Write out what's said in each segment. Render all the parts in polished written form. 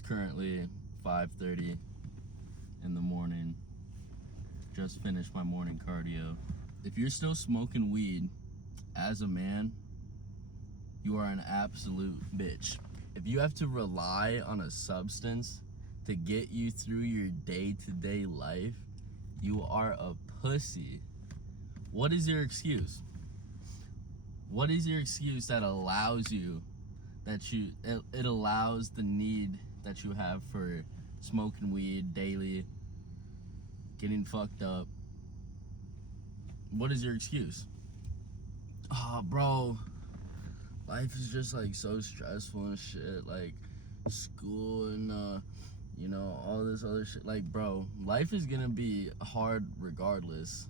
It's currently 5:30 in the morning. Just finished my morning cardio. If you're still smoking weed as a man, you are an absolute bitch. If you have to rely on a substance to get you through your day-to-day life, you are a pussy. What is your excuse? What is your excuse that allows you, it allows the need that you have for smoking weed daily, getting fucked up? What is your excuse? Oh, bro, life is just like so stressful and shit, like school and all this other shit. Like, bro, life is gonna be hard regardless.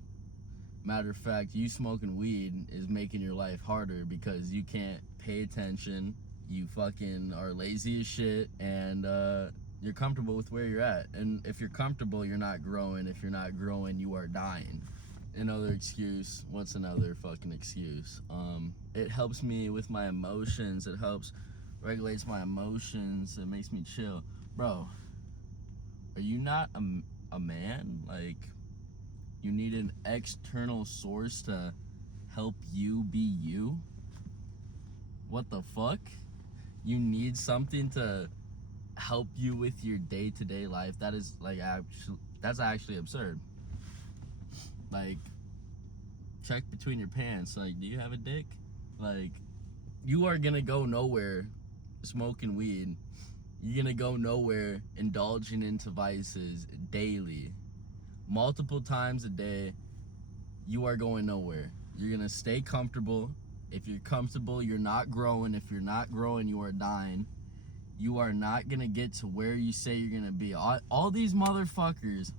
Matter of fact, you smoking weed is making your life harder because you can't pay attention, you fucking are lazy as shit, and you're comfortable with where you're at. And if you're comfortable, you're not growing. If you're not growing, you are dying. Another excuse. What's another fucking excuse? It helps me with my emotions. It helps regulates my emotions. It makes me chill. Bro, are you not a man? Like, you need an external source to help you be you? What the fuck? You need something to help you with your day-to-day life? That is like that's actually absurd. Like, check between your pants. Like, do you have a dick? Like, you are gonna go nowhere smoking weed. You're gonna go nowhere indulging into vices daily, multiple times a day. You are going nowhere. You're gonna stay comfortable. If you're comfortable, you're not growing. If you're not growing, you are dying. You are not gonna get to where you say you're gonna be. All these motherfuckers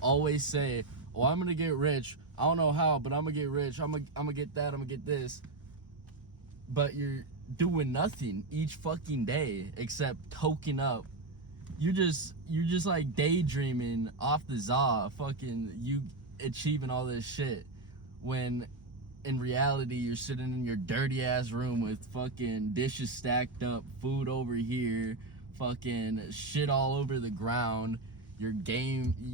always say, oh, I'm gonna get rich. I don't know how, but I'm gonna get rich. I'm gonna get that, I'm gonna get this. But you're doing nothing each fucking day except toking up. You're just like daydreaming off the za, fucking you achieving all this shit, when in reality you're sitting in your dirty ass room with fucking dishes stacked up, food over here, fucking shit all over the ground. You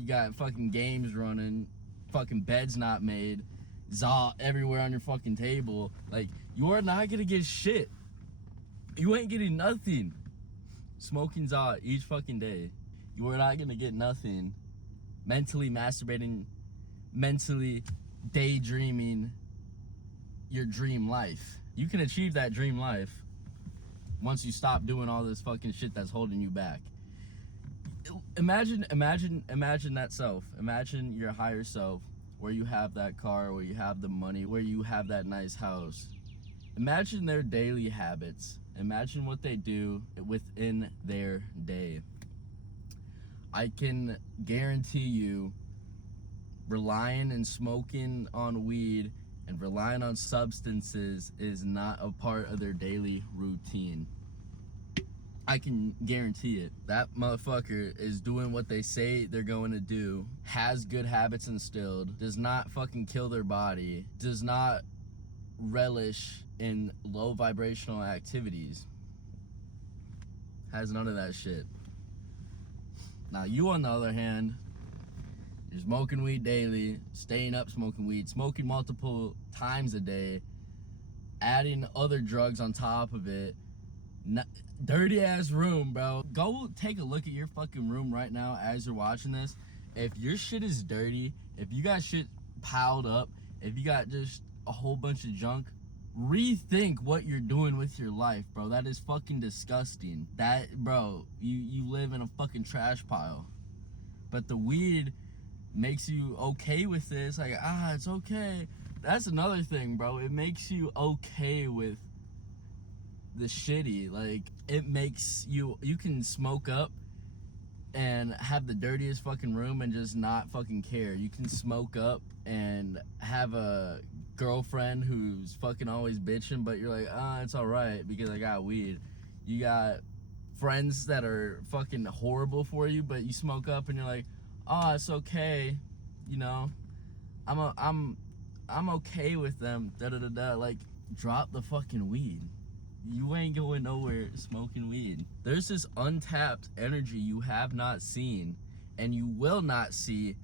got fucking games running, fucking beds not made, za everywhere on your fucking table. Like, you are not gonna get shit. You ain't getting nothing. Smoking za each fucking day. You are not gonna get nothing. Mentally masturbating, mentally daydreaming your dream life. You can achieve that dream life once you stop doing all this fucking shit that's holding you back. Imagine that self. Imagine your higher self, where you have that car, where you have the money, where you have that nice house. Imagine their daily habits. Imagine what they do within their day. I can guarantee you, relying and smoking on weed and relying on substances is not a part of their daily routine. I can guarantee it. That motherfucker is doing what they say they're going to do, has good habits instilled, does not fucking kill their body, does not relish in low vibrational activities, has none of that shit. Now you, on the other hand, you're smoking weed daily, staying up smoking weed, smoking multiple times a day, adding other drugs on top of it. Dirty ass room, bro. Go take a look at your fucking room right now as you're watching this. If your shit is dirty, if you got shit piled up, if you got just a whole bunch of junk, rethink what you're doing with your life, bro. That is fucking disgusting. That, bro, you live in a fucking trash pile. But the weed makes you okay with this. Like, it's okay. That's another thing, bro. It makes you okay with the shitty. Like, it makes you can smoke up and have the dirtiest fucking room and just not fucking care. You can smoke up and have a girlfriend who's fucking always bitching, but you're like, it's alright because I got weed. You got friends that are fucking horrible for you, but you smoke up and you're like, it's okay, I'm okay with them, Like, drop the fucking weed. you ain't going nowhere smoking weed. There's this untapped energy you have not seen and you will not see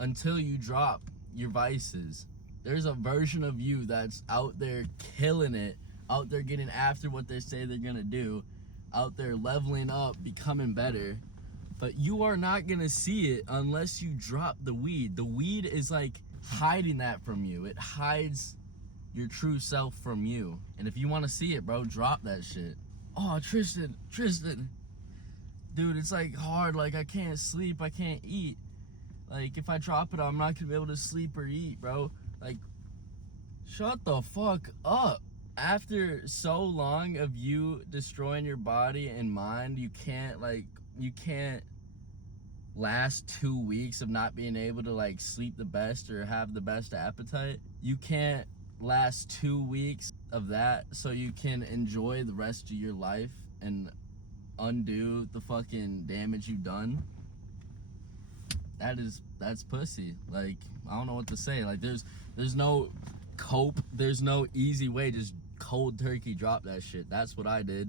until you drop your vices. There's a version of you that's out there killing it, out there getting after what they say they're gonna do, out there leveling up, becoming better. But you are not gonna see it unless you drop the weed. The weed is like hiding that from you. It hides your true self from you. And if you want to see it, bro, drop that shit. Oh, Tristan, dude, it's like hard. Like, I can't sleep, I can't eat. Like, if I drop it, I'm not gonna be able to sleep or eat, bro. Like, shut the fuck up. After so long of you destroying your body and mind, you can't last 2 weeks of not being able to like sleep the best or have the best appetite. You can't last 2 weeks of that so you can enjoy the rest of your life and undo the fucking damage you've done. That's pussy. Like, I don't know what to say. Like, there's no cope, there's no easy way. Just cold turkey drop that shit. That's what I did.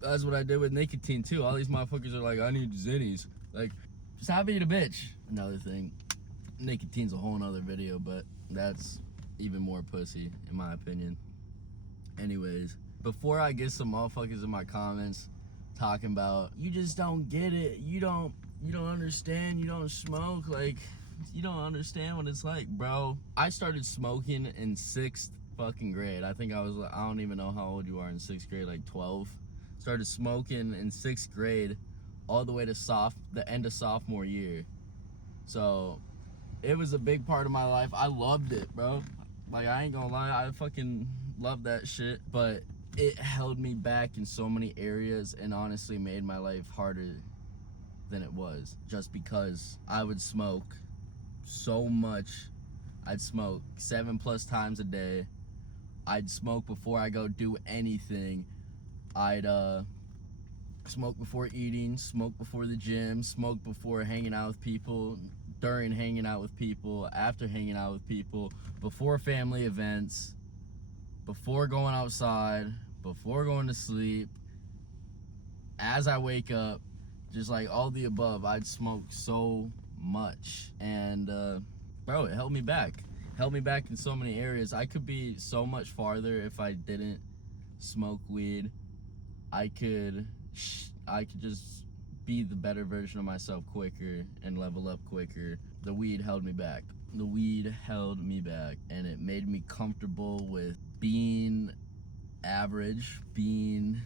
That's what I did with nicotine too. All these motherfuckers are like, I need zinnies. Like, stop being a bitch. Another thing, nicotine's a whole nother video, but that's even more pussy in my opinion. Anyways, before I get some motherfuckers in my comments talking about, you just don't get it, you don't understand, you don't smoke, like, you don't understand what it's like, bro. I started smoking in 6th fucking grade. I think I don't even know how old you are in 6th grade, like 12. Started smoking in 6th grade all the way to the end of sophomore year. So it was a big part of my life. I loved it, bro. Like, I ain't gonna lie, I fucking loved that shit. But it held me back in so many areas and honestly made my life harder than it was. Just because I would smoke so much. I'd smoke 7+ times a day. I'd smoke before I go do anything. I'd smoke before eating, smoke before the gym, smoke before hanging out with people, during hanging out with people, after hanging out with people, before family events, before going outside, before going to sleep, as I wake up, just like all the above. I'd smoke so much, and bro, it held me back. Held me back in so many areas. I could be so much farther if I didn't smoke weed. I could just be the better version of myself quicker and level up quicker. The weed held me back. The weed held me back, and it made me comfortable with being average, being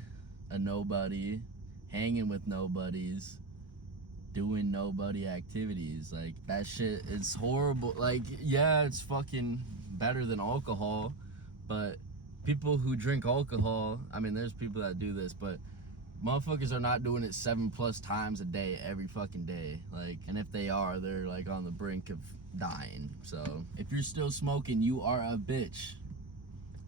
a nobody, hanging with nobodies, doing nobody activities. Like, that shit is horrible. Like, yeah, it's fucking better than alcohol, but people who drink alcohol, I mean, there's people that do this, but motherfuckers are not doing it 7+ times a day, every fucking day. Like, and if they are, they're like on the brink of dying. So if you're still smoking, you are a bitch.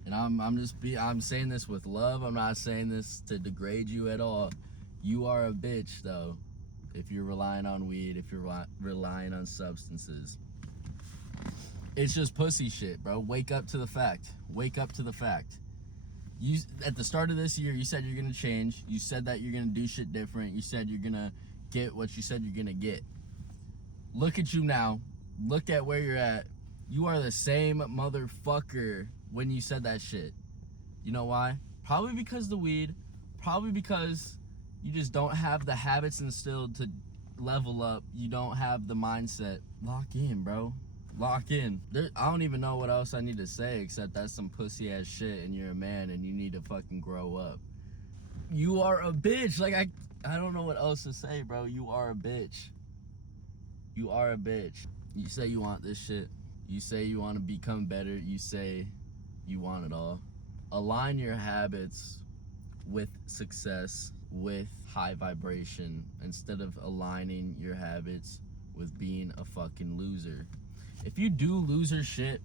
And I'm saying this with love. I'm not saying this to degrade you at all. You are a bitch, though, if you're relying on weed, if you're relying on substances. It's just pussy shit, bro. Wake up to the fact. Wake up to the fact. You, at the start of this year, you said you're gonna change. You said that you're gonna do shit different. You said you're gonna get what you said you're gonna get. Look at you now. Look at where you're at. You are the same motherfucker when you said that shit. You know why? Probably because of the weed. Probably because you just don't have the habits instilled to level up. You don't have the mindset. Lock in, bro. Lock in. I don't even know what else I need to say except that's some pussy ass shit and you're a man and you need to fucking grow up. You are a bitch. Like, I don't know what else to say, bro. You are a bitch. You are a bitch. You say you want this shit. You say you want to become better. You say you want it all. Align your habits with success, with high vibration, instead of aligning your habits with being a fucking loser. If you do loser shit,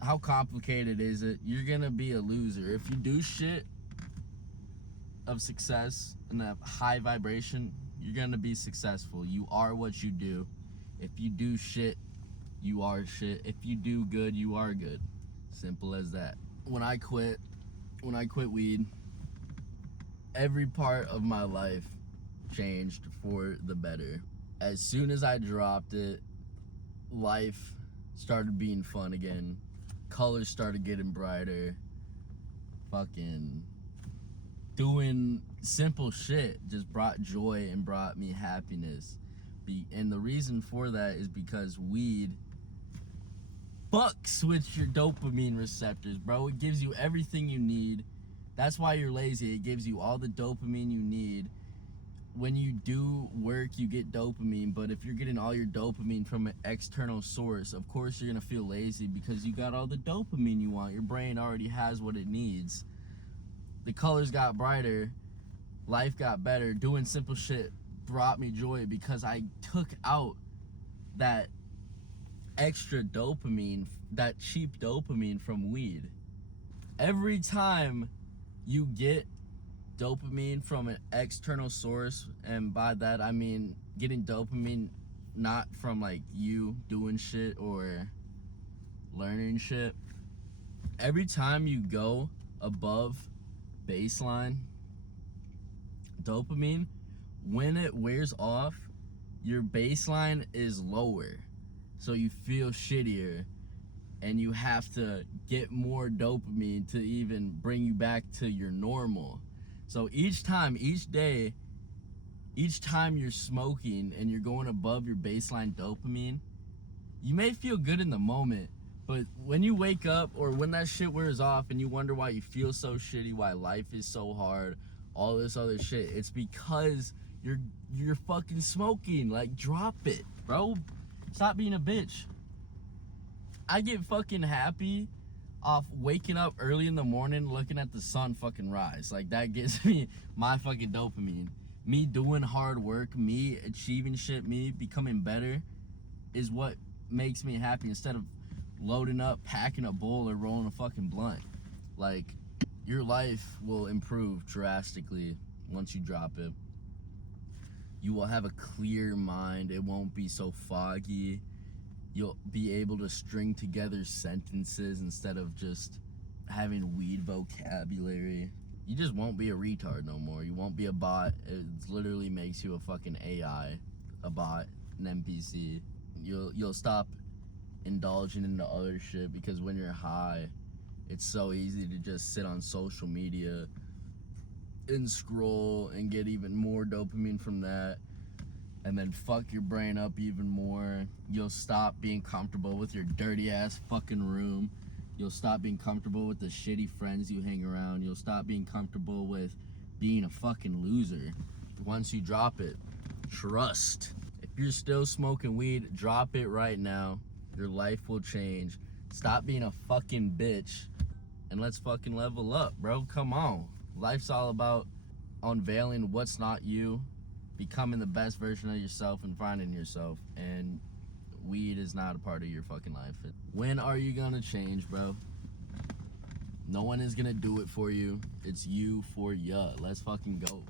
how complicated is it? You're gonna be a loser. If you do shit of success and of high vibration, you're gonna be successful. You are what you do. If you do shit, you are shit. If you do good, you are good. Simple as that. when I quit weed, every part of my life changed for the better. As soon as I dropped it, life started being fun again. Colors started getting brighter. Fucking doing simple shit just brought joy and brought me happiness. And the reason for that is because weed fucks with your dopamine receptors, bro. It gives you everything you need. That's why you're lazy. It gives you all the dopamine you need. When you do work, you get dopamine, but if you're getting all your dopamine from an external source, of course you're gonna feel lazy because you got all the dopamine you want. Your brain already has what it needs. The colors got brighter, life got better. Doing simple shit brought me joy because I took out that extra dopamine, that cheap dopamine from weed. Every time you get dopamine from an external source, and by that I mean getting dopamine not from like you doing shit or learning shit, every time you go above baseline dopamine, when it wears off, your baseline is lower, so you feel shittier and you have to get more dopamine to even bring you back to your normal. So each time, each day, each time you're smoking and you're going above your baseline dopamine, you may feel good in the moment, but when you wake up or when that shit wears off and you wonder why you feel so shitty, why life is so hard, all this other shit, it's because you're fucking smoking. Like, drop it, bro. Stop being a bitch. I get fucking happy off waking up early in the morning looking at the sun fucking rise. Like, that gives me my fucking dopamine. Me doing hard work, me achieving shit, me becoming better is what makes me happy, instead of loading up, packing a bowl, or rolling a fucking blunt. Like, your life will improve drastically once you drop it. You will have a clear mind. It won't be so foggy. You'll be able to string together sentences instead of just having weed vocabulary. You just won't be a retard no more. You won't be a bot. It literally makes you a fucking AI, a bot, an NPC. You'll stop indulging into other shit, because when you're high, it's so easy to just sit on social media and scroll and get even more dopamine from that, and then fuck your brain up even more. You'll stop being comfortable with your dirty ass fucking room. You'll stop being comfortable with the shitty friends you hang around. You'll stop being comfortable with being a fucking loser. Once you drop it, trust. If you're still smoking weed, drop it right now. Your life will change. Stop being a fucking bitch and let's fucking level up, bro. Come on. Life's all about unveiling what's not you, becoming the best version of yourself, and finding yourself. And weed is not a part of your fucking life. When are you gonna change, bro? No one is gonna do it for you. It's you for ya. Let's fucking go.